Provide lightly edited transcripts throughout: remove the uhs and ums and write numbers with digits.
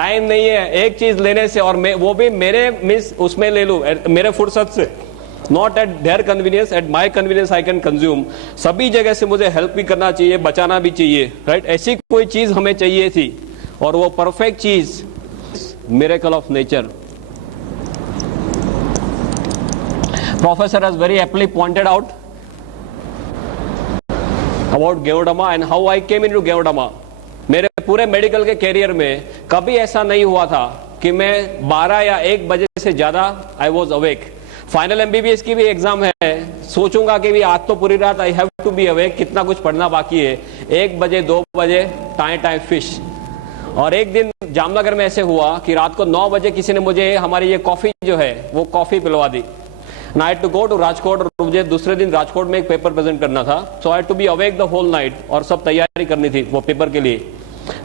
Time नहीं है एक चीज लेने से, और वो भी मेरे मिस उसमें ले लूं, मेरे फुर्सत से, not at their convenience, at my convenience I can consume. सभी जगह से मुझे हेल्प भी करना चाहिए, बचाना भी चाहिए, राइट? ऐसी कोई चीज हमें चाहिए थी, और वो परफेक्ट चीज miracle of nature. Professor has very aptly pointed out about Geodama and how I came into Geodama. मेरे पूरे मेडिकल के कैरियर में कभी ऐसा नहीं हुआ था कि मैं 12 या 1 बजे से ज्यादा I was awake. Final MBBS की भी एग्जाम है, सोचूंगा कि भी आज तो पूरी रात I have to be awake, कितना कुछ पढ़ना बाकी है, 1 बजे 2 बजे टाइम फिश। और एक दिन जामनगर में ऐसे हुआ कि रात को 9 बजे किसी ने मुझे हमारी ये कॉफी जो है वो कॉफी पिलवा दी। And I had to go to Rajkot, और मुझे दूसरे दिन राजकोट में एक पेपर प्रेजेंट करना था, so I had to be awake the whole night, और सब तैयारी करनी थी वो पेपर के लिए।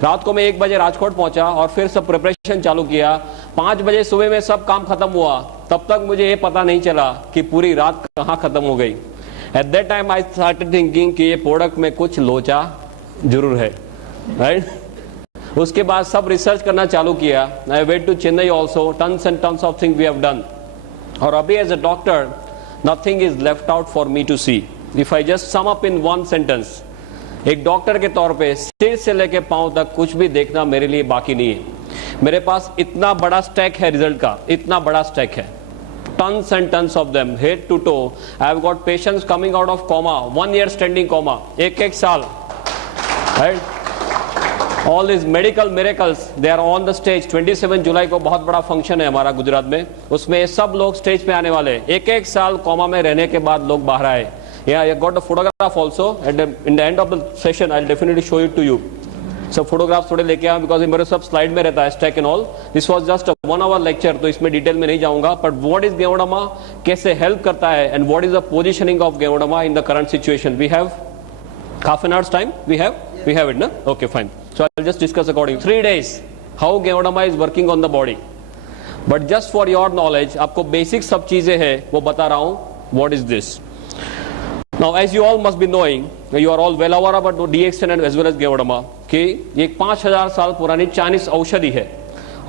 रात को मैं 1 बजे राजकोट पहुंचा और फिर सब प्रिपरेशन चालू किया। 5 बजे सुबह में सब काम खत्म हुआ, तब तक मुझे ये पता नहीं चला कि पूरी रात कहाँ खत्म हो गई। At that time I started thinking कि ये प्रोडक्ट में कुछ लोचा जरूर है, राइट? उसके बाद सब रिसर्च करना चालू किया। I went to Chennai also, tons and tons of thing we have done. और अभी as a doctor nothing is left out for me to see. If I just sum up in 1 sentence, एक doctor के तौर पे सिर से लेके पांव तक कुछ भी देखना मेरे लिए बाकी नहीं है। मेरे पास इतना बड़ा स्टैक है रिजल्ट का, इतना बड़ा स्टैक है, tons and tons of them, head to toe. I have got patients coming out of coma, 1 year standing coma, एक साल, right? All these medical miracles, they are on the stage. 27 जुलाई को बहुत बड़ा function है हमारा गुजरात में, उसमें सब लोग स्टेज पे आने वाले हैं। एक साल कोमा में रहने के बाद लोग बाहर आए। Yeah, I got the photograph also. In the end of the session, I'll definitely show it to you. सब फोटोग्राफ थोड़े लेके आया, बिकॉज मेरे सब स्लाइड में रहता है stack and all. This was just 1 hour lecture, तो इसमें डिटेल में नहीं जाऊंगा। बट व्हाट इज गेओडामा, कैसे हेल्प करता है, and what is the positioning of ganoderma in the current situation. We have half an hour's time. We have it, no? Okay, fine. So I'll just discuss according 3 days how Geodama is working on the body. But just for your knowledge, आपको basic सब चीजें हैं वो बता रहा हूँ। What is this? Now, as you all must be knowing, you are all well aware about DXN and as well as Geodama, कि ये 5000 साल पुरानी चाइनीज औषधि है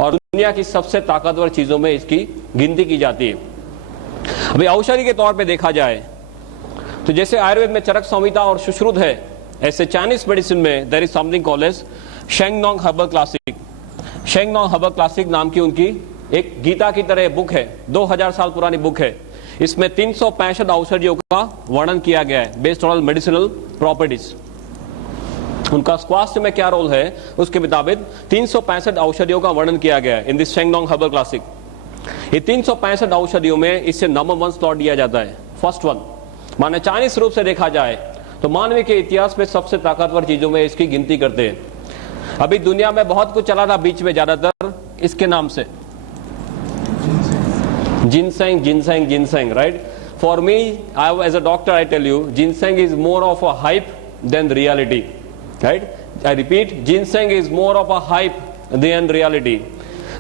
और दुनिया की सबसे ताकतवर चीजों में इसकी गिनती की जाती है। अभी औषधि के तौर पे देखा जाए तो जैसे आयुर्वेद में चरक संहिता और सुश्रुत है, ऐसे चाइनीज मेडिसिन में there is something called as Shennong herbal classic. Shennong herbal classic नाम की उनकी एक गीता की तरह बुक है, 2000 साल पुरानी बुक है। इसमें 365 औषधियों का वर्णन किया गया है बेस्ड ऑन मेडिसिनल प्रॉपर्टीज। उनका स्वास्थ्य में क्या रोल है उसके मुताबिक 365 औषधियों का वर्णन किया गया है इन दिस शेंगनोंग हर्बल क्लासिक। ये 365 औषधियों में इससे नंबर 1 स्लॉट दिया जाता है, फर्स्ट वन। माने चाइनीज रूप से देखा जाए तो मानव के इतिहास में सबसे ताकतवर चीजों में इसकी गिनती करते हैं। अभी दुनिया में बहुत कुछ चला था बीच में, ज्यादातर इसके नाम से ginseng ginseng ginseng, right? For me, I as a doctor I tell you, ginseng is more of a hype than reality, right? I repeat, ginseng is more of a hype than reality.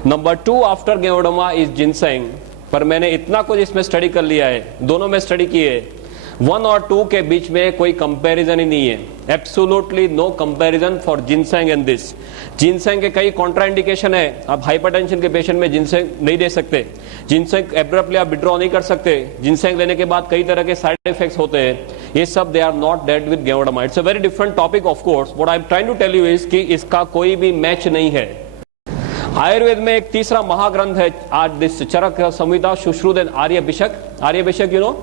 Number 2 after ganoderma is ginseng. पर मैंने इतना कुछ इसमें study कर लिया है, दोनों में स्टडी किए, 1 और 2 के बीच में कोई कंपैरिजन ही नहीं है। Absolutely no comparison for ginseng and this. Ginseng के कई कॉन्ट्राइंडिकेशन है, आप हाइपरटेंशन के पेशेंट में जिनसेंग नहीं दे सकते, जिनसेंग एब्रप्टली आप विड्रॉ नहीं कर सकते, जिनसेंग लेने के बाद कई तरह के साइड इफेक्ट्स होते हैं, ये सब they are not dead with ganoderma. It's a very different topic of course. What I am trying to tell you is कि इसका कोई भी मैच नहीं है। आयुर्वेद में एक तीसरा महाग्रंथ है आज this Charak Samhita Sushruta and Aryabhishak. Aryabhishak you know,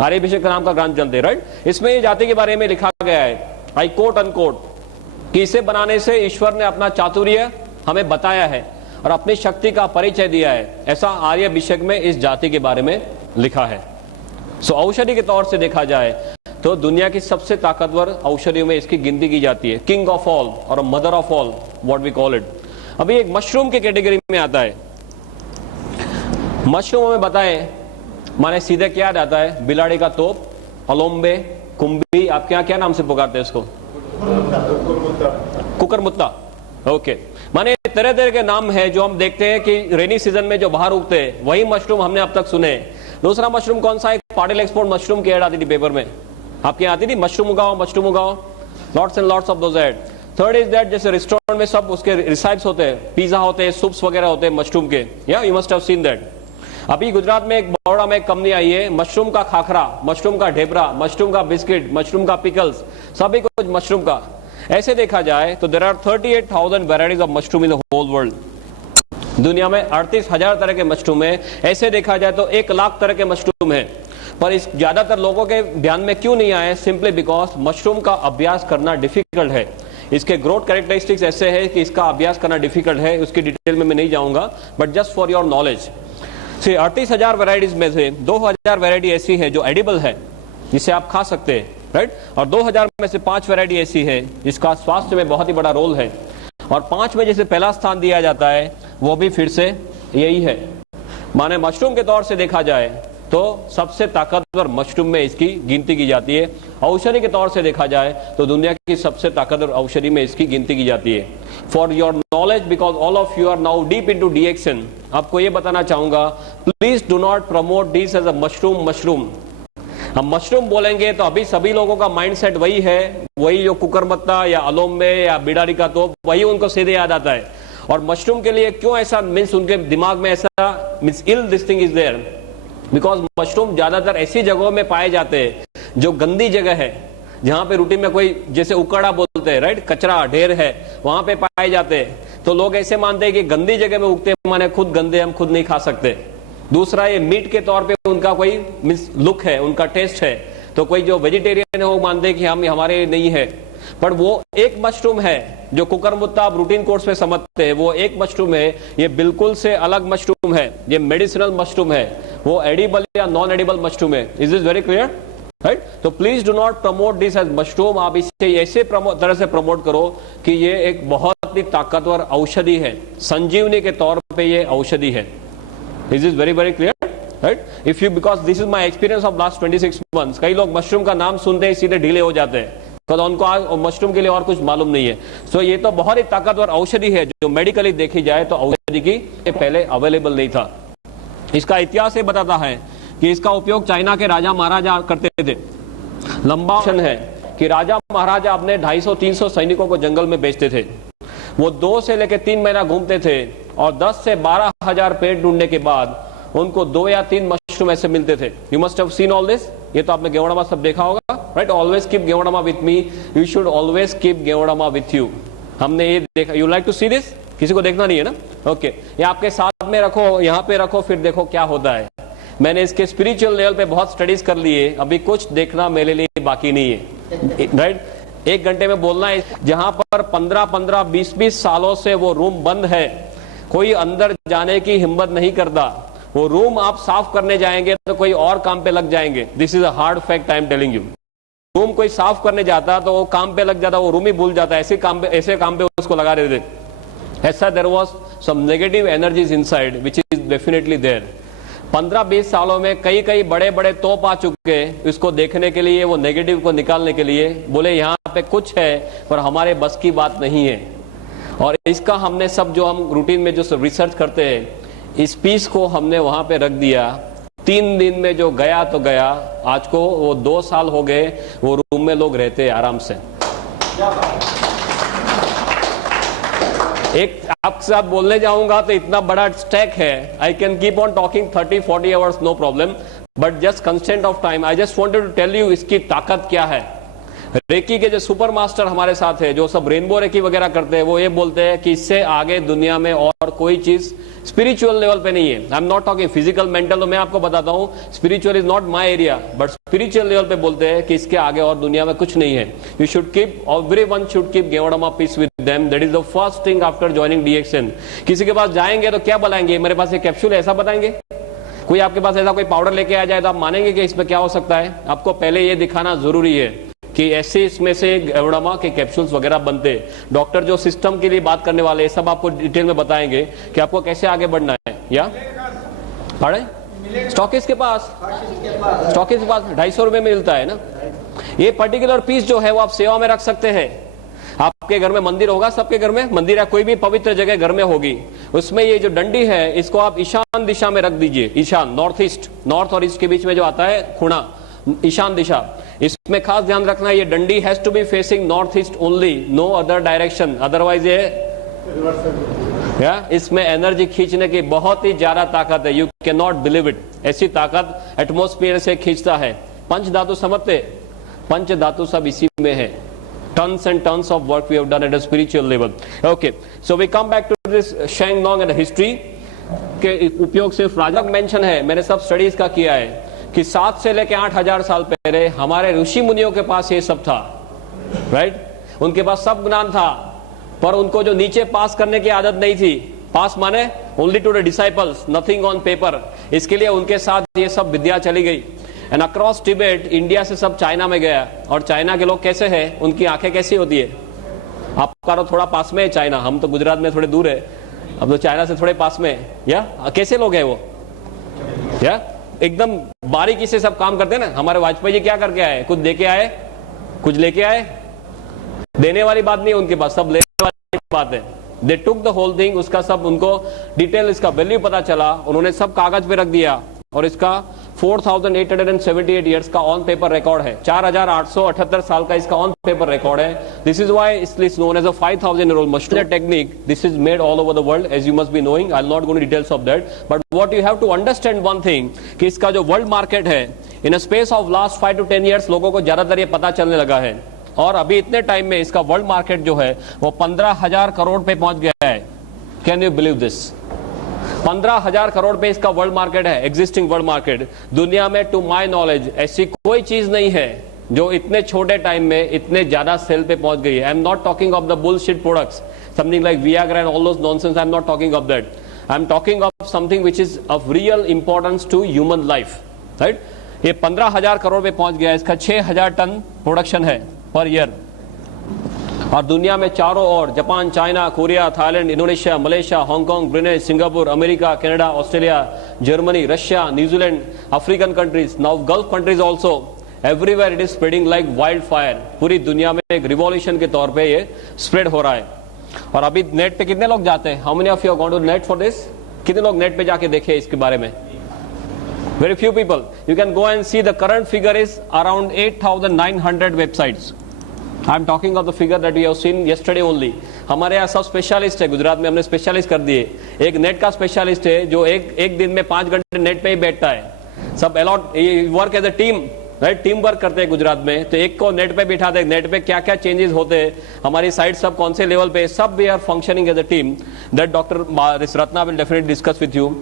Aryabhishak का नाम का ग्रंथ चलते, राइट? इसमें ये जाति के बारे में लिखा गया है, आई कोट अनकोट, कि इसे बनाने से ईश्वर ने अपना चातुर्य हमें बताया है और अपनी शक्ति का परिचय दिया है। ऐसा आर्यभिषक में इस जाति के बारे में लिखा है। सो औषधि के तौर से देखा जाए तो दुनिया की सबसे ताकतवर औषधियों में इसकी गिनती की जाती है, किंग ऑफ ऑल और mother of all, what we call it. अभी एक मशरूम के कैटेगरी में आता है। मशरूम में बताएं, माने सीधे क्या याद आता है? बिलाड़ी का तोप, अलोम्बे, कुंभी, आपके यहाँ क्या नाम से पुकारते हैं इसको? कुकरमुत्ता। ओके, माने तरह तरह के नाम है जो हम देखते हैं कि रेनी सीजन में जो बाहर उगते हैं, वही मशरूम हमने अब तक सुने। दूसरा मशरूम कौन सा है? पाटिल एक्सपोर्ट मशरूम की एड आती थी पेपर में, आपके यहाँ आती थी, मशरूम उगाओ, lots and lots of those ad. Third is that जैसे रेस्टोरेंट में सब उसके रिसाइप्स होते हैं, पिज्जा होते हैं, सूप्स वगैरह होते हैं मशरूम के, या you must have seen that. अभी गुजरात में एक बड़ौदा में एक कंपनी आई है, मशरूम का खाखरा, मशरूम का ढेबरा, मशरूम का बिस्किट, मशरूम का पिकल्स, सभी कुछ मशरूम का। ऐसे देखा जाए तो there are 38,000 varieties of mushroom in the whole world. दुनिया में 38,000 तरह के मशरूम है। ऐसे देखा जाए तो 1 लाख तरह के मशरूम है, पर इस ज्यादातर लोगों के ध्यान में क्यों नहीं आए? सिंपली बिकॉज मशरूम का अभ्यास करना डिफिकल्ट है। इसके ग्रोथ कैरेक्टरिस्टिक्स ऐसे है कि इसका अभ्यास करना डिफिकल्ट है, उसकी डिटेल में मैं नहीं जाऊंगा, but just for your knowledge. 38,000 varieties में से 2,000 वेराइटी ऐसी है जो एडिबल है, जिसे आप खा सकते हैं, राइट, और 2,000 में से 5 वेराइटी ऐसी है जिसका स्वास्थ्य में बहुत ही बड़ा रोल है, और 5 में जैसे पहला स्थान दिया जाता है वो भी फिर से यही है। माने मशरूम के तौर से देखा जाए तो सबसे ताकतवर मशरूम में इसकी गिनती की जाती है। औषधि के तौर से देखा जाए तो दुनिया की सबसे ताकतवर औषधि में इसकी गिनती की जाती है। For your knowledge, because all of you are now deep into DXN, आपको ये बताना चाहूंगा, please do not promote this as a mushroom. हम मशरूम बोलेंगे तो अभी सभी लोगों का माइंडसेट वही है, वही जो कुकरमत्ता या अलोम्बे या बिडारी का तोप, वही उनको सीधे याद आता है। और मशरूम के लिए क्यों ऐसा मीन्स उनके दिमाग में ऐसा means ill this thing is there, because mushroom ज्यादातर ऐसी जगहों में पाए जाते हैं जो गंदी जगह है, जहां पे रूटीन में कोई जैसे उकड़ा बोलते हैं, राइट, कचरा ढेर है, वहां पे पाए जाते हैं। तो लोग ऐसे मानते हैं कि गंदी जगह में उगते माने खुद गंदे, हम खुद नहीं खा सकते। दूसरा, ये मीट के तौर पे उनका कोई मीन्स लुक है, उनका टेस्ट है, तो कोई जो वेजिटेरियन है वो मानते हैं कि हम हमारे नहीं है। पर वो एक मशरूम है जो कुकरमुत्ता आप रूटीन कोर्स में समझते हैं, वो एक मशरूम है, ये बिल्कुल से अलग मशरूम है, ये मेडिसिनल मशरूम है, वो एडिबल या नॉन एडिबल मशरूम है। Is this very clear, right? तो please do not promote this as mushroom. आप इसे ऐसे तरह से प्रमोट करो कि ये एक बहुत ही ताकतवर औषधि है, संजीवनी के तौर पे ये औषधि है। Is this very very clear, right? If you, because this is my experience of last 26 months, कई लोग मशरूम का नाम सुनते ही सीधे ढीले हो जाते हैं, तो उनको मशरूम के लिए और कुछ मालूम नहीं है। सो ये तो बहुत ही ताकतवर औषधि है जो मेडिकली देखी जाए तो औषधि की पहले अवेलेबल नहीं था। इसका इतिहास ये बताता है कि इसका उपयोग चाइना के राजा महाराजा करते थे। लंबा ऑप्शन है कि राजा महाराजा अपने 250-300 सैनिकों को जंगल में भेजते थे। वो 2 से लेकर 3 महीना घूमते थे और 10 से 12 हजार पेड़ ढूंढने के बाद उनको 2 या 3 मशरूम ऐसे मिलते थे। You must have seen all this, ये तो आपने गेवड़ामा सब देखा होगा, right? Always keep ganoderma with me, you should always keep ganoderma with you. हमने ये देखा। You like to see this? किसी को देखना नहीं है ना? ओके, ये आपके साथ में रखो, यहाँ पे रखो, फिर देखो क्या होता है। मैंने इसके स्पिरिचुअल लेवल पे बहुत स्टडीज कर लिए, अभी कुछ देखना मेरे लिए बाकी नहीं है, राइट? 1 घंटे में बोलना है। जहां पर 15-15, 20-20 सालों से वो रूम बंद है, कोई अंदर जाने की हिम्मत नहीं करता, वो रूम आप साफ करने जाएंगे तो कोई और काम पे लग जाएंगे। This is a hard fact, I am telling you. Room कोई साफ करने जाता तो वो काम पे लग जाता, वो रूम ही भूल जाता, ऐसे काम पे उसको लगा देते। ऐसा there was some negative energies inside which is definitely there. 15-20 सालों में कई कई बड़े बड़े तोप आ चुके इसको देखने के लिए, वो नेगेटिव को निकालने के लिए। बोले यहाँ पे कुछ है पर हमारे बस की बात नहीं है। और इसका हमने सब जो हम रूटीन में जो सब रिसर्च करते हैं, इस पीस को हमने वहां पे रख दिया। 3 दिन में जो गया तो गया, आज को वो 2 साल हो गए, वो रूम में लोग रहते हैं आराम से। एक आपके साथ बोलने जाऊंगा तो इतना बड़ा स्टैक है, I can keep on talking 30-40 hours, no problem, but just constant of time I just wanted to tell you इसकी ताकत क्या है। रेकी के जो सुपर मास्टर हमारे साथ है, जो सब रेनबो रेकी वगैरह करते हैं, वो ये बोलते हैं कि इससे आगे दुनिया में और कोई चीज स्पिरिचुअल लेवल पे नहीं है। I am not talking physical mental, तो मैं आपको बताता हूँ spiritual is not my area, but spiritual level पे बोलते हैं कि इसके आगे और दुनिया में कुछ नहीं है। You should keep, everyone should keep ganoderma piece with them, that is the first thing after joining DXN। किसी के पास जाएंगे तो क्या बताएंगे? मेरे पास एक कैप्सूल है, ऐसा बताएंगे? कोई आपके पास ऐसा कोई पाउडर लेके आ जाए तो आप मानेंगे कि इसमें क्या हो सकता है? आपको पहले ये दिखाना जरूरी है कि ऐसे इसमें से गेवड़ामा के कैप्सूल्स वगैरह बनते। डॉक्टर जो सिस्टम के लिए बात करने वाले हैं, सब आपको डिटेल में बताएंगे कि आपको कैसे आगे बढ़ना है। या पढ़े स्टॉकिस्ट के पास 250 रुपए में मिलता है ना। ये पर्टिकुलर पीस जो है वो आप सेवा में रख सकते हैं। आपके घर में मंदिर होगा, सबके घर में मंदिर या कोई भी पवित्र जगह घर में होगी, उसमें ये जो डंडी है इसको आप ईशान दिशा में रख दीजिए। ईशान, नॉर्थ ईस्ट, नॉर्थ और ईस्ट के बीच में जो आता है खुणा, ईशान दिशा। इसमें खास ध्यान रखना, ये डंडी has to be facing north east only, no other direction, otherwise ये इसमें एनर्जी खींचने की बहुत ही ज्यादा ताकत है, you can not believe it. ऐसी ताकत एटमॉस्फेयर से खींचता है। पंच धातु समझते, पंच धातु सब इसी में है। Tons and tons of work we have done at a spiritual level. Okay, so we come back to this Shang Nong and history के उपयोग सिर्फ राजा मेंशन है। मैंने सब स्टडीज का किया है कि 7 से लेकर 8,000 साल पहले हमारे ऋषि मुनियों के पास ये सब था, राइट? उनके पास सब ज्ञान था, पर उनको जो नीचे पास करने की आदत नहीं थी। पास माने only to the disciples, nothing on paper. इसके लिए उनके साथ ये सब विद्या चली गई। एंड अक्रॉस टिबेट, इंडिया से सब चाइना में गया। और चाइना के लोग कैसे हैं, उनकी आंखें कैसी होती है? आपका तो थोड़ा पास में है चाइना, हम तो गुजरात में थोड़े दूर है, अब तो चाइना से थोड़े पास में है। या कैसे लोग हैं वो? या एकदम बारीकी से सब काम करते हैं ना। हमारे वाजपेयी जी क्या करके आए? कुछ दे के आए, कुछ लेके आए? देने वाली बात नहीं है उनके पास, सब लेने वाली बात है। दे टुक द होल थिंग, उसका सब उनको डिटेल, इसका वैल्यू पता चला, उन्होंने सब कागज पे रख दिया। और इसका 4,878 ईयर्स का ऑन पेपर रिकॉर्ड है। 4,878 साल का इसका ऑन पेपर रिकॉर्ड है। This is why it is known as a 5,000-year-old machine technique. This is made all over the world, as you must be knowing. I'll not go into details of that, but what you have to understand one thing, कि इसका जो world market है, in a space of last 5 to 10 years लोगों को ज्यादातर ये पता चलने लगा है। और अभी इतने टाइम में इसका वर्ल्ड मार्केट जो है वो 15,000 करोड़ पे पहुंच गया है। Can you believe this? 15,000 crore पे इसका वर्ल्ड मार्केट है, एग्जिस्टिंग वर्ल्ड मार्केट। दुनिया में टू माय नॉलेज ऐसी कोई चीज नहीं है जो इतने छोटे टाइम में इतने ज्यादा सेल पे पहुंच गई है। I am not talking of the bullshit products, something like Viagra and all those nonsense. I am not talking of that. I am talking of something which is of real importance to human life, right? ये 15,000 करोड़ पे पहुंच गया है। इसका 6,000 ton production है per year. और दुनिया में चारों ओर Japan, China, Korea, Thailand, Indonesia, Malaysia, Hong Kong, Brunei, Singapore, America, Canada, Australia, Germany, Russia, New Zealand, African countries, now Gulf countries also, everywhere it is spreading like wild fire. पूरी दुनिया में एक रिवॉल्यूशन के तौर पे ये स्प्रेड हो रहा है। और अभी नेट पे कितने लोग जाते हैं? How many of you are going to net for this? कितने लोग नेट पे जाके देखे इसके बारे में? Very few people. You can go and see the current figure is around 8,900 websites. I am talking of the figure that we have seen yesterday only. हमारे यहाँ सब स्पेशलिस्ट है, गुजरात में हमने स्पेशलिस्ट कर दिए। एक नेट का स्पेशलिस्ट है जो एक दिन में 5 घंटे नेट पे ही बैठता है। सब allot work as a team, right? Team work करते हैं गुजरात में। तो एक को नेट पे बिठा दे, नेट पे क्या क्या चेंजेस होते हैं, हमारी साइट सब कौन से लेवल पे, सब we are functioning as a team. That doctor Ratna will definitely discuss with you.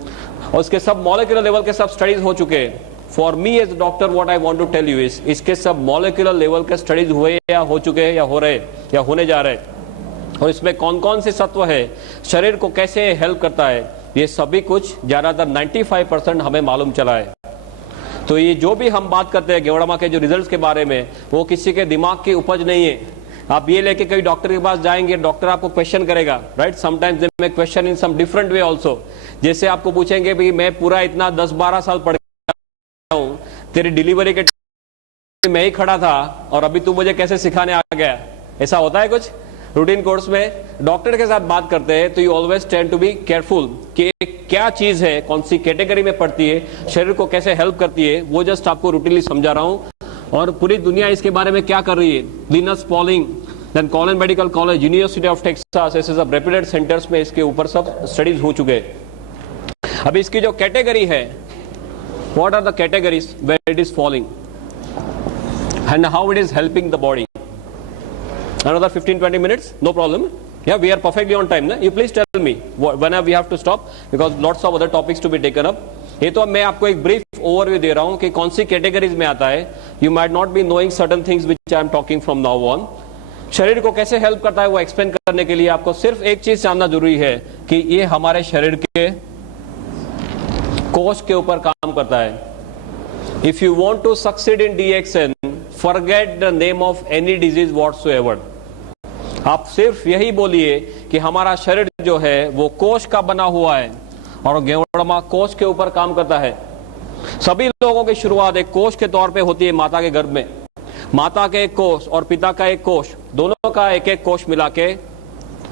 और उसके सब मॉलिक्यूलर लेवल के सब स्टडीज हो चुके हैं। For me as doctor what I want to tell you is, इसके सब मॉलिक्यूलर लेवल के स्टडीज हुए या हो चुके हैं या हो रहे या होने जा रहे हैं। और इसमें कौन कौन से तत्व है, शरीर को कैसे हेल्प करता है, ये सभी कुछ ज्यादातर 95% हमें मालूम चला है। तो ये जो भी हम बात करते हैं गेवड़ामा के जो रिजल्ट्स के बारे में, वो किसी के दिमाग की उपज नहीं है। आप ये लेके कई डॉक्टर के पास जाएंगे, डॉक्टर आपको क्वेश्चन करेगा, right? Sometimes they may question in some different way also. जैसे आपको पूछेंगे भाई मैं पूरा इतना 10-12 साल पढ़ गया हूं, तेरी डिलीवरी के मैं ही खड़ा था और अभी तू मुझे कैसे सिखाने आ गया? ऐसा होता है कुछ रूटीन कोर्स में? डॉक्टर के साथ बात करते हैं तो you always tend to be careful कि क्या चीज है, कौन सी कैटेगरी में पड़ती है, शरीर को कैसे हेल्प करती है, वो जस्ट आपको रूटीनली समझा रहा हूं। और पूरी दुनिया इसके बारे में क्या कर रही है। Linus Pauling, then Cornell medical college, university of Texas, ऐसे सब रेप्यूटेड सेंटर्स में इसके ऊपर सब स्टडीज हो चुके हैं। अब इसकी जो कैटेगरी है, what are the categories where it is falling and how it is helping the body. Another 15-20 minutes, no problem. Yeah, we are perfectly on time. You please tell me whenever we have to stop because lots of other topics to be taken up. ये तो मैं आपको एक brief overview दे रहा हूँ कि कौन सी categories में आता है। You might not be knowing certain things which I am talking from now on. शरीर को कैसे हेल्प करता है वो एक्सप्लेन करने के लिए आपको सिर्फ एक चीज जानना जरूरी है कि ये हमारे शरीर के कोश के ऊपर काम करता है। If you want to succeed in DXN, forget the name of any disease whatsoever. आप सिर्फ यही बोलिए कि हमारा शरीर जो है वो कोश का बना हुआ है और गेवड़मा कोश के ऊपर काम करता है। सभी लोगों की शुरुआत एक कोश के तौर पे होती है माता के गर्भ में। माता के एक कोश और पिता का एक कोश, दोनों का एक एक कोश मिला के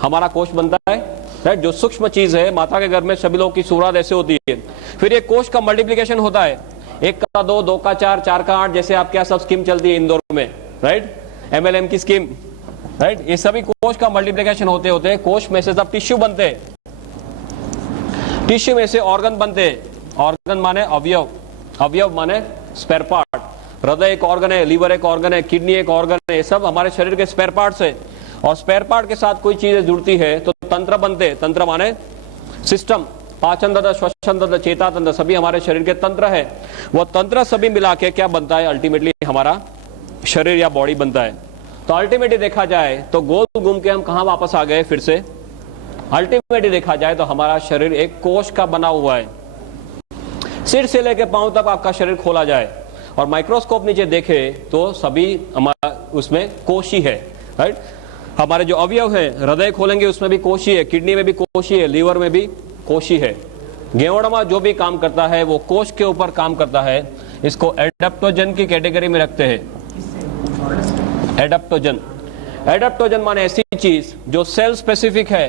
हमारा कोश बनता है, राइट? जो सूक्ष्म चीज है माता के गर्भ में सभी लोगों की शुरुआत ऐसे होती है। फिर ये कोश का मल्टीप्लिकेशन होता है। 1 का 2, 2 का 4, 4 का 8, जैसे आपके यहाँ सब स्कीम चलती है इंदौर में, राइट, MLM की स्कीम, राइट, ये सभी कोश का मल्टीप्लिकेशन होते होते कोश में से सब टिश्यू बनते हैं, टिश्यू में से ऑर्गन बनते हैं, ऑर्गन माने अवयव, अवयव माने स्पेयर पार्ट, हृदय एक ऑर्गन है, लीवर एक ऑर्गन है, किडनी एक ऑर्गन है, ये सब हमारे शरीर के स्पेयर पार्ट्स है। और स्पेयर पार्ट के साथ कोई चीजें जुड़ती है तो तंत्र बनते हैं, तंत्र माने सिस्टम, पाचन तंत्र, श्वसन तंत्र, चेता तंत्र, सभी हमारे शरीर के तंत्र है। वो तंत्र सभी मिला के क्या बनता है, अल्टीमेटली हमारा शरीर या बॉडी बनता है। तो अल्टीमेटली देखा जाए तो गोल घूम के हम कहां वापस आ गए फिर से, अल्टीमेटली देखा जाए तो हमारा शरीर एक कोश का बना हुआ है। सिर से लेकर पांव तक आपका शरीर खोला जाए और माइक्रोस्कोप नीचे देखे तो सभी हमारा उसमें कोश ही है, राइट। हमारे जो अवयव है, हृदय खोलेंगे उसमें भी कोश ही है, किडनी में भी कोश ही है, लीवर में भी कोश ही है। गेवड़मा जो भी काम करता है वो कोश के ऊपर काम करता है। इसको एडेप्टोजन की कैटेगरी में रखते हैं। एडेप्टोजन, एडेप्टोजन माने ऐसी चीज जो सेल स्पेसिफिक है।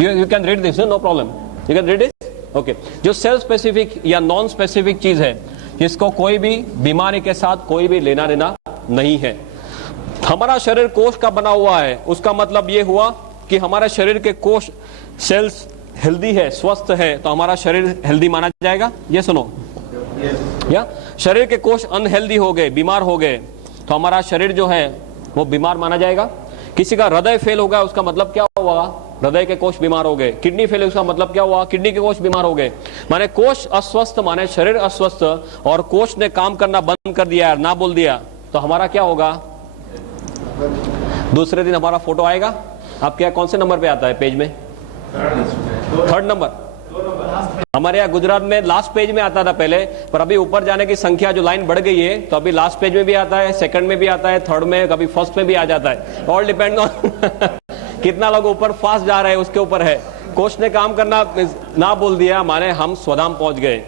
You can read this, no problem, you can read it, okay. जो सेल स्पेसिफिक या नॉन स्पेसिफिक चीज है जिसको कोई भी बीमारी के साथ कोई भी लेना देना नहीं है। हमारा शरीर कोश का बना हुआ है, उसका मतलब यह हुआ कि हमारे शरीर के कोश सेल्स हेल्दी है, स्वस्थ है, तो हमारा शरीर हेल्दी माना जाएगा। ये सुनो, या शरीर के कोश अनहेल्दी हो गए, बीमार हो गए, तो हमारा शरीर जो है वो बीमार माना जाएगा। किसी का हृदय फेल हो गया, उसका मतलब क्या हुआ, हृदय के कोश बीमार हो गए। किडनी फेल, उसका मतलब क्या हुआ, किडनी के कोश बीमार हो गए। माने कोश अस्वस्थ माने शरीर अस्वस्थ, और कोश ने काम करना बंद कर दिया, ना बोल दिया, तो हमारा क्या होगा, दूसरे दिन हमारा फोटो आएगा। आपके यहाँ कौन से नंबर पे आता है पेज में, 3rd नंबर। हमारे यहाँ गुजरात में लास्ट पेज में आता था पहले, पर अभी ऊपर जाने की संख्या जो लाइन बढ़ गई है, तो अभी लास्ट पेज में भी आता है, 2nd में भी आता है, 3rd में, कभी 1st में भी आ जाता है। ऑल डिपेंड ऑन कितना लोग ऊपर फास्ट जा रहे हैं उसके ऊपर है। कोच ने काम करना ना बोल दिया माने हम स्वधाम पहुंच गए।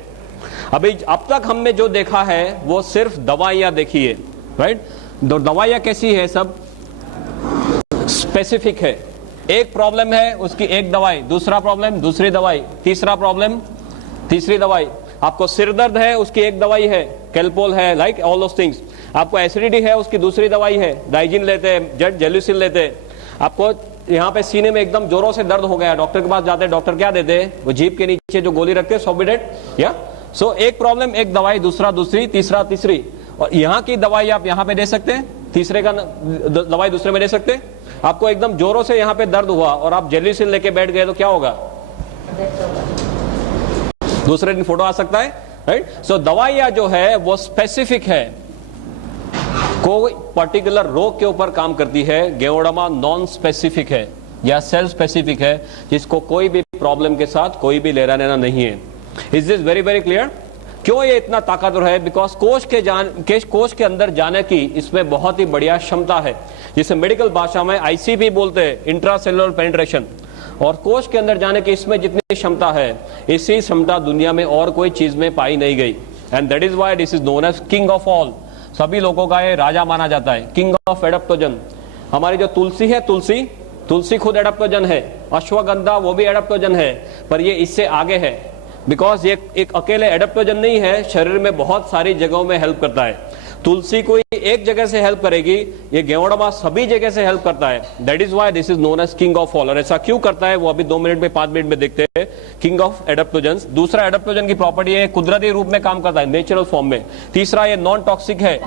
अभी अब तक हमने जो देखा है वो सिर्फ दवाइयां देखी है, राइट। दवाइयां कैसी है, सब स्पेसिफिक है। एक प्रॉब्लम है उसकी एक दवाई, दूसरा प्रॉब्लम दूसरी दवाई, तीसरा प्रॉब्लम तीसरी दवाई। आपको सिर दर्द है उसकी एक दवाई है, कैल्पोल है, लाइक ऑल दोस थिंग्स। आपको एसिडिटी है उसकी दूसरी दवाई है, डाइजिन लेते हैं, जेट जेल्यूसिल लेते हैं। आपको यहाँ पे सीने में एकदम जोरों से दर्द हो गया, डॉक्टर के पास जाते हैं, डॉक्टर क्या देते हैं, वो जीभ के नीचे जो गोली रखते हैं, सॉबिडेट, या सो एक प्रॉब्लम एक दवाई, दूसरा दूसरी, तीसरा तीसरी। और यहाँ की दवाई आप यहाँ पे दे सकते हैं, तीसरे का दवाई दूसरे में दे सकते हैं। आपको एकदम जोरों से यहाँ पे दर्द हुआ और आप जेल्यूसिल लेके बैठ गए तो क्या होगा, दूसरे दिन फोटो आ सकता है, राइट। सो दवाइयां जो है वो स्पेसिफिक है, कोई पर्टिकुलर रोग के ऊपर काम करती है। गेवड़मा नॉन स्पेसिफिक है या सेल स्पेसिफिक है, जिसको कोई भी प्रॉब्लम के साथ कोई भी लेना देना नहीं है। Is this very very clear? क्यों ये इतना ताकतवर है? बिकॉज कोश के अंदर जाने की इसमें बहुत ही बढ़िया क्षमता है, जिसे मेडिकल भाषा में ICP बोलते हैं, इंट्रासेलुलर पेनिट्रेशन। और कोश के अंदर जाने की इसमें जितनी क्षमता है, इसी क्षमता दुनिया में और कोई चीज में पाई नहीं गई। And that is why this is known as king of all. सभी लोगों का ये राजा माना जाता है, किंग ऑफ एडेप्टोजन। हमारी जो तुलसी है, तुलसी खुद एडेप्टोजन है। अश्वगंधा वो भी एडेप्टोजन है, पर ये इससे आगे है। बिकॉज ये एक अकेले एडेप्टोजन नहीं है, शरीर में बहुत सारी जगहों में हेल्प करता है। तुलसी कोई एक जगह से हेल्प करेगी, ये गेवड़मा सभी जगह से हेल्प करता है। That is why this is known as king of all. और ऐसा क्यों करता है वो अभी 2 मिनट में 5 मिनट में देखते हैं। King of adaptogen. दूसरा, एडेप्टोजन की प्रॉपर्टी है कुदरती रूप में काम करता है, नेचुरल फॉर्म में। तीसरा, ये नॉन टॉक्सिक है,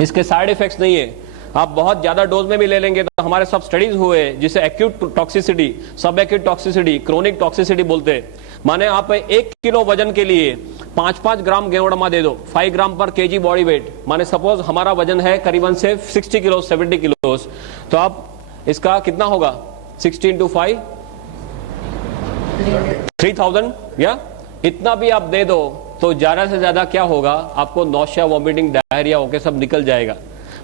इसके साइड इफेक्ट्स नहीं है। आप बहुत ज्यादा डोज में भी ले लेंगे तो हमारे सब स्टडीज हुए, जिसे एक्यूट टॉक्सिसिटी, सब एक्यूट टॉक्सिसिटी, क्रोनिक टॉक्सिसिटी बोलते हैं। माने आप 1 किलो वजन के लिए 5-5 ग्राम गेवड़मा दे दो, 5 ग्राम पर केजी बॉडी वेट। माने सपोज हमारा वजन है करीबन से 60 किलो 70 किलो, तो आप इसका कितना होगा, 60 × 5 3000, या इतना भी आप दे दो तो ज्यादा से ज्यादा क्या होगा, आपको नौशिया, वॉमिटिंग, डायरिया होके सब निकल जाएगा।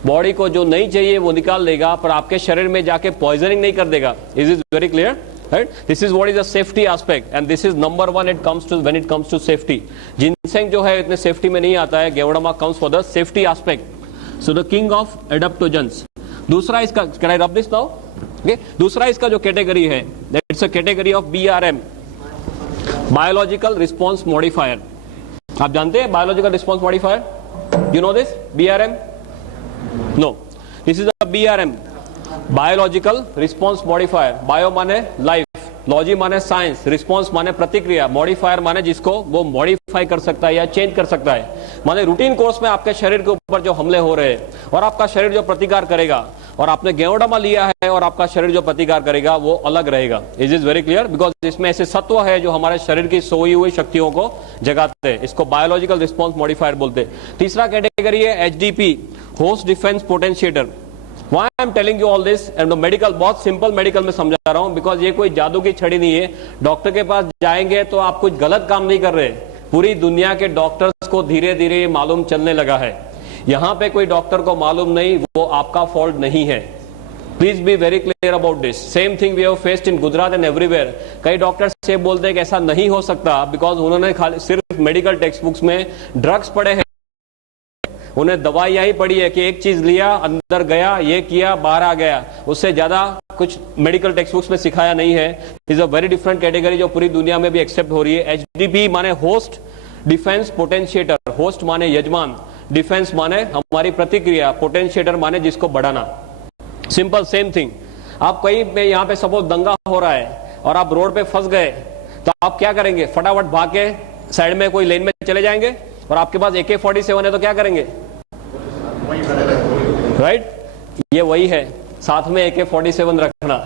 बॉडी को जो नहीं चाहिए वो निकाल देगा, पर आपके शरीर में जाके पॉइजनिंग नहीं कर देगा। Is is very clear? Right? This is what is the safety aspect, and this is number 1 when it comes to safety. Ginseng जो है इतने सेफ्टी में नहीं आता है, गेवड़मा comes for the safety aspect. So the king of adaptogens. दूसरा इसका, can I rub this now? Okay? दूसरा इसका जो कैटेगरी है, that's a category of BRM, biological response modifier. आप जानते हैं biological response modifier? You know this BRM? No, this is a BRM, biological response modifier. Bio माने life, logy माने science, response माने प्रतिक्रिया, मॉडिफायर माने जिसको वो मॉडिफाई कर सकता है या चेंज कर सकता है। माने रूटीन कोर्स में आपके शरीर के ऊपर जो हमले हो रहे हैं और आपका शरीर जो प्रतिकार करेगा, और आपने गेवोडामा लिया है और आपका शरीर जो प्रतिकार करेगा वो अलग रहेगा। Is is very clear? Because इसमें ऐसे सत्व है जो हमारे शरीर की सोई हुई शक्तियों को जगाते हैं। इसको बायोलॉजिकल रिस्पॉन्स मॉडिफायर बोलते हैं। तीसरा कैटेगरी है HDP, host defence potentiator. Why I am telling you all this? and the medical, बहुत सिंपल मेडिकल में समझा रहा हूं, बिकॉज ये कोई जादू की छड़ी नहीं है। डॉक्टर के पास जाएंगे तो आप कुछ गलत काम नहीं कर रहे। पूरी दुनिया के डॉक्टर्स को धीरे धीरे मालूम चलने लगा है। यहां पे कोई डॉक्टर को मालूम नहीं, वो आपका फॉल्ट नहीं है। Please be very clear about this. Same thing we have faced in Gujarat and everywhere. कई डॉक्टर्स से बोलते हैं कि ऐसा नहीं हो सकता, बिकॉज उन्होंने खाली सिर्फ मेडिकल टेक्स्ट बुक्स में ड्रग्स पढ़े हैं, उन्हें दवाइयां ही पड़ी है कि एक चीज लिया, अंदर गया, ये किया, बाहर आ गया। उससे ज्यादा कुछ मेडिकल टेक्स्ट बुक्स में सिखाया नहीं है। Is a very different category जो पूरी दुनिया में भी एक्सेप्ट हो रही है। HDP माने होस्ट डिफेंस पोटेंशिएटर। होस्ट माने यजमान, डिफेंस माने हमारी प्रतिक्रिया, पोटेंशिएटर माने जिसको बढ़ाना। Simple same thing. आप कहीं पे यहाँ पे सपोज दंगा हो रहा है और आप रोड पे फंस गए, तो आप क्या करेंगे? फटाफट भाग के साइड में कोई लेन में चले जाएंगे, और आपके पास AK-47 है तो क्या करेंगे? राइट? ये वही है, साथ में AK-47 रखना।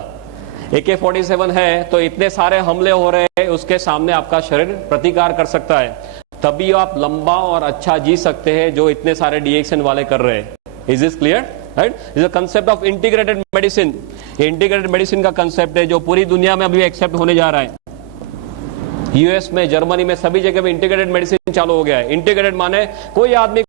AK-47 है तो इतने सारे हमले हो रहे हैं, उसके सामने आपका शरीर प्रतिकार कर सकता है। तभी आप लंबा और अच्छा जी सकते हैं जो इतने सारे DXN वाले कर रहे हैं। Is this clear? Right? Is the concept of integrated medicine. ये इंटीग्रेटेड मेडिसिन का कंसेप्ट है जो पूरी दुनिया में अभी एक्सेप्ट होने जा रहा है। US में, जर्मनी में, सभी जगह में इंटीग्रेटेड मेडिसिन चालू हो गया है। इंटीग्रेटेड माने कोई आदमी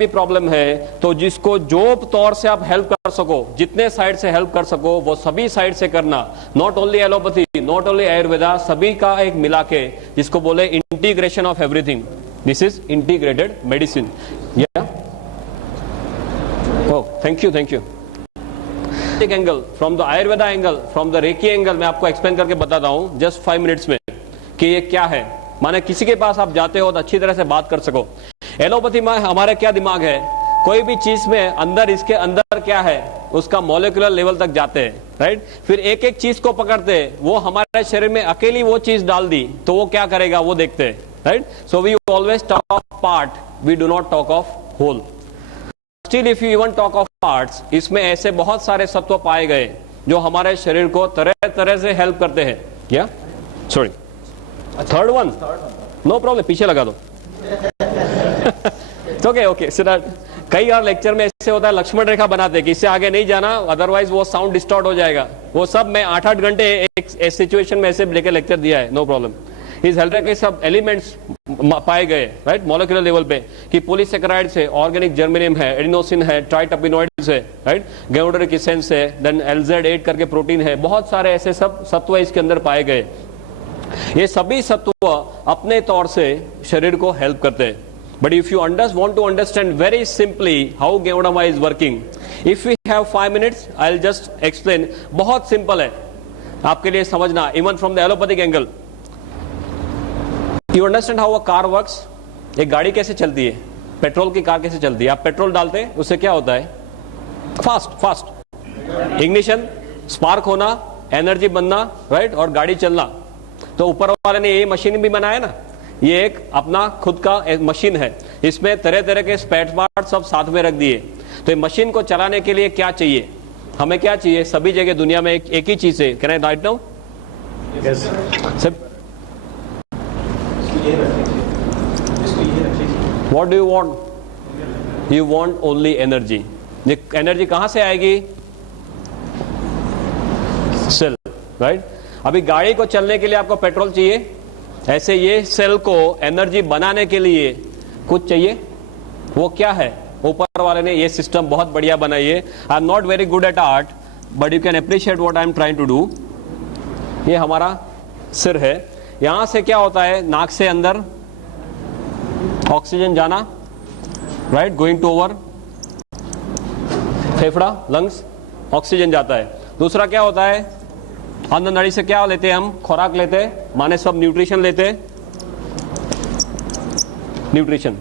भी प्रॉब्लम है तो जिसको जो तौर से आप हेल्प कर सको, जितने साइड से हेल्प कर सको वो सभी साइड से करना। Not only allopathy, not only Ayurveda, सभी का एक मिला के, जिसको बोले integration of everything. This is integrated medicine. या oh, thank you, thank you. एक angle, from the Ayurveda angle, from the reiki angle, मैं आपको एक्सप्लेन करके बताता हूं जस्ट 5 मिनट्स में कि ये क्या है। माने किसी के पास आप जाते हो तो अच्छी तरह से बात कर सको। एलोपैथी में हमारा क्या दिमाग है, कोई भी चीज में अंदर, इसके अंदर क्या है उसका मॉलिक्यूलर लेवल तक जाते हैं। राइट? फिर एक एक चीज को पकड़ते हैं, वो हमारे शरीर में अकेली वो चीज डाल दी तो वो क्या करेगा वो देखते हैं। Right? So we always talk of part, we do not talk of whole. Still if you even talk of parts, इसमें ऐसे बहुत सारे सत्व पाए गए जो हमारे शरीर को तरह तरह से हेल्प करते हैं। या sorry, third one, no problem, पीछे लगा दो। ओके ओके, सो कई और लेक्चर में ऐसे होता है, लक्ष्मण रेखा बनाते कि इससे आगे नहीं जाना, अदरवाइज वो साउंड डिस्टॉर्ट हो जाएगा। वो सब मैं 8-8 घंटे एक सिचुएशन में ऐसे लेकर लेक्चर दिया है, नो प्रॉब्लम। इस हेल्थ के सब एलिमेंट्स पाए गए, राइट, मॉलिक्यूलर लेवल पे, कि पॉलीसेकेराइड्स है, ऑर्गेनिक जर्मेनियम है, एडिनोसिन है, ट्राइटर्पिनोइड्स है, राइट, गेओडरिक एसेंस है, देन LZ8 करके प्रोटीन है, बहुत सारे ऐसे सब सत्व इसके अंदर पाए गए। ये सभी सत्व अपने तौर से शरीर को हेल्प करते हैं। But if you want to understand very simply how गेओडामा is working, if we have 5 minutes, I'll just explain. बहुत सिंपल है आपके लिए समझना, even from the allopathic angle. You understand how a car works? एक गाड़ी कैसे चलती है, पेट्रोल की कार कैसे चलती है? आप पेट्रोल डालते हैं, उससे क्या होता है? फास्ट इग्निशन, स्पार्क होना, एनर्जी बनना, राइट, और गाड़ी चलना। तो ऊपर वाले ने ये मशीन भी बनाया ना, ये एक अपना खुद का एक मशीन है, इसमें तरह तरह के स्पेयर पार्ट सब साथ में रख दिए। तो ये मशीन को चलाने के लिए क्या चाहिए, हमें क्या चाहिए? सभी जगह दुनिया में एक ही चीज है। Can I write now? What do you want? You want only energy. ये एनर्जी कहां से आएगी? Cell, right? अभी गाड़ी को चलने के लिए आपको पेट्रोल चाहिए, ऐसे ये सेल को एनर्जी बनाने के लिए कुछ चाहिए। वो क्या है? ऊपर वाले ने ये सिस्टम बहुत बढ़िया बनाई है। I am not very good at art, but you can appreciate what I am trying to do. ये हमारा सिर है, यहां से क्या होता है, नाक से अंदर ऑक्सीजन जाना, राइट, गोइंग टू ओवर फेफड़ा, लंग्स, ऑक्सीजन जाता है। दूसरा क्या होता है, अंदर नली से क्या लेते हैं हम? खुराक लेते हैं, माने सब न्यूट्रिशन लेते हैं, न्यूट्रिशन।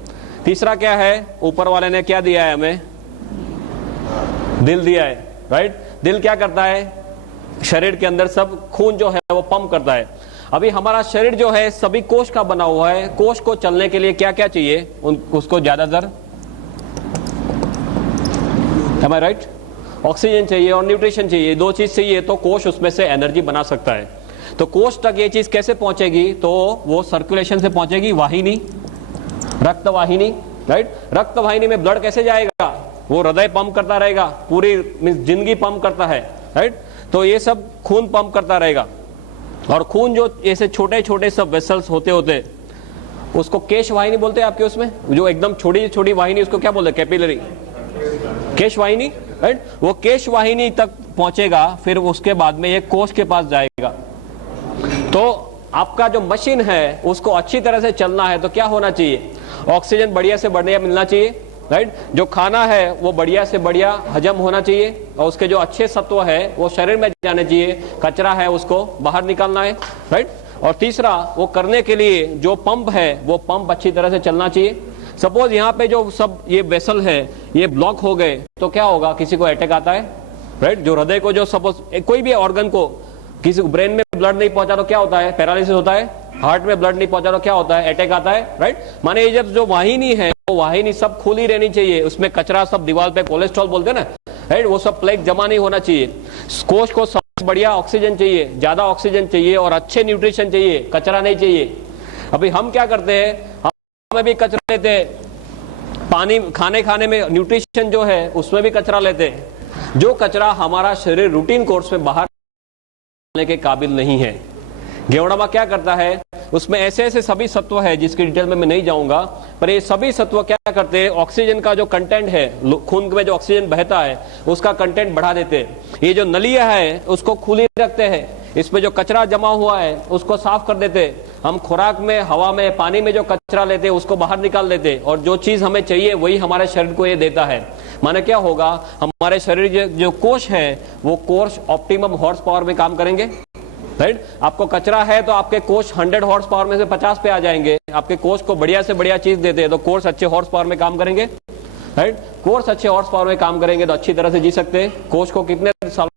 तीसरा क्या है, ऊपर वाले ने क्या दिया है हमें, दिल दिया है, राइट। दिल क्या करता है, शरीर के अंदर सब खून जो है वो पंप करता है। अभी हमारा शरीर जो है सभी कोष का बना हुआ है, कोष को चलने के लिए क्या क्या चाहिए, उसको ज्यादातर, am I right? ऑक्सीजन चाहिए और न्यूट्रिशन चाहिए, दो चीज चाहिए तो कोष उसमें से एनर्जी बना सकता है। तो कोष तक ये चीज कैसे पहुंचेगी, तो वो सर्कुलेशन से पहुंचेगी, वाहिनी, रक्त वाहिनी, राइट। रक्त वाहिनी में ब्लड कैसे जाएगा, वो हृदय पंप करता रहेगा, पूरी जिंदगी पंप करता है, राइट। तो ये सब खून पंप करता रहेगा, और खून जो ऐसे छोटे छोटे सब वेसल्स होते होते उसको केश वाहिनी बोलते हैं आपके, उसमें जो एकदम छोटी छोटी वाहिनी उसको क्या बोलते हैं, कैपिलरी, केश वाहिनी, राइट। वो केश वाहिनी तक पहुंचेगा, फिर उसके बाद में ये कोष के पास जाएगा। तो आपका जो मशीन है उसको अच्छी तरह से चलना है तो क्या होना चाहिए, ऑक्सीजन बढ़िया से बढ़िया मिलना चाहिए, राइट। जो खाना है वो बढ़िया से बढ़िया हजम होना चाहिए, और उसके जो अच्छे सत्व है वो शरीर में जाने चाहिए, कचरा है उसको बाहर निकालना है, राइट। और तीसरा, वो करने के लिए जो पंप है वो पंप अच्छी तरह से चलना चाहिए। सपोज यहाँ पे जो सब ये वेसल है ये ब्लॉक हो गए तो क्या होगा, किसी को अटैक आता है, राइट। जो हृदय को जो सपोज कोई भी ऑर्गन को, किसी ब्रेन में ब्लड नहीं पहुंचा तो क्या होता है, पैरालिसिस होता है। हार्ट में ब्लड नहीं पहुंचा तो क्या होता है, अटैक आता है, राइट। माने ये जब जो वाहिनी है वो वाहिनी सब खुली रहनी चाहिए, उसमें कचरा सब दीवार पे कोलेस्ट्रॉल बोलते हैं ना, राइट, वो सब प्लेग जमा नहीं होना चाहिए। कोष को सबसे बढ़िया ऑक्सीजन चाहिए, ज्यादा ऑक्सीजन चाहिए और अच्छे न्यूट्रिशन चाहिए, कचरा नहीं चाहिए। अभी हम क्या करते हैं, हम भी कचरा लेते हैं, पानी खाने में न्यूट्रिशन जो है उसमें भी कचरा लेते हैं। जो कचरा हमारा शरीर रूटीन कोर्स में बाहर निकालने के काबिल नहीं है। गेवड़ामा क्या करता है, उसमें ऐसे ऐसे सभी सत्व है जिसकी डिटेल में मैं नहीं जाऊंगा, पर ये सभी सत्व क्या करते हैं, ऑक्सीजन का जो कंटेंट है, खून में जो ऑक्सीजन बहता है उसका कंटेंट बढ़ा देते हैं। ये जो नलियां है उसको खुली रखते हैं, इसमें जो कचरा जमा हुआ है उसको साफ कर देते हैं। हम खुराक में, हवा में, पानी में जो कचरा लेते हैं उसको बाहर निकाल देते हैं, और जो चीज हमें चाहिए वही हमारे शरीर को ये देता है। माने क्या होगा, हमारे शरीर जो कोष है वो कोष ऑप्टिमम हॉर्स पावर में काम करेंगे, राइट। आपको कचरा है तो आपके कोष 100 हॉर्स पावर में से 50 पे आ जाएंगे। आपके कोष को बढ़िया से बढ़िया चीज देते हैं तो कोष अच्छे हॉर्स पावर में काम करेंगे, राइट। कोष अच्छे हॉर्स पावर में काम करेंगे तो अच्छी तरह से जी सकते हैं। कोष को कितने साल